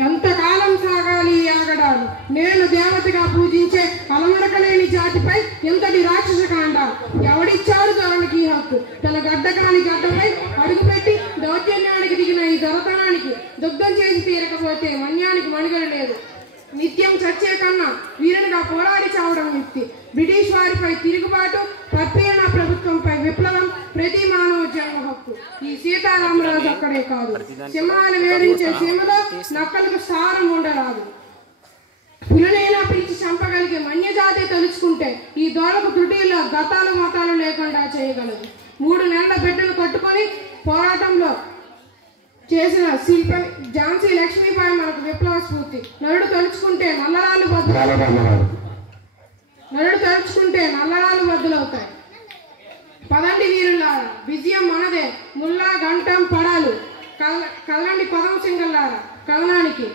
ఎంతకాలం సాగాలి ఈ ఆగడాలు? నేను దేవతగా పూజించే అలమరకలేని జాతిపై ఎంతటి రాక్షస కాండ! ఎవడిచ్చాడు దొరనికి ఈ హక్కు? తన గడ్డకాని గడ్డపై అడుగుపెట్టి దౌర్జన్యానికి దిగిన ఈ దొరతనానికి దుగ్ధం చేసి తీరకపోతే మన్యానికి మనుగడ లేదు. నిత్యం చచ్చే కన్నా వీరునిగా పోరాడి చావడం యుక్తి. బ్రిటిష్ వారిపై తిరుగుబాటు, పర్పీణ ప్రభుత్వంపై విప్లవం ప్రతి మానవ జన్మ హక్కు. ఈ సీతారామరాజు అక్కడే కాదు, సింహాలు వేధించే సీమలో నక్కలకు స్థానం ఉండరాదు. పులినైనా పిలిచి చంపగలిగే మన్యజాతి తలుచుకుంటే ఈ దోళకు త్రుటిలో గతాలు మతాలు లేకుండా చేయగలదు. 3 నెలల బిడ్డను కట్టుకొని పోరాటంలో చేసిన శిల్పి ఝాన్సీ లక్ష్మీబాయి మనకు విప్లవ స్ఫూర్తి. నరుడు తలుచుకుంటే నల్లరాలు బద్దలవుతాయి. పదండి వీరులారా, విజయం మనదే. ముల్లా గంటం పడాలు కదలండి పదం సింగల్లారా కథనానికి.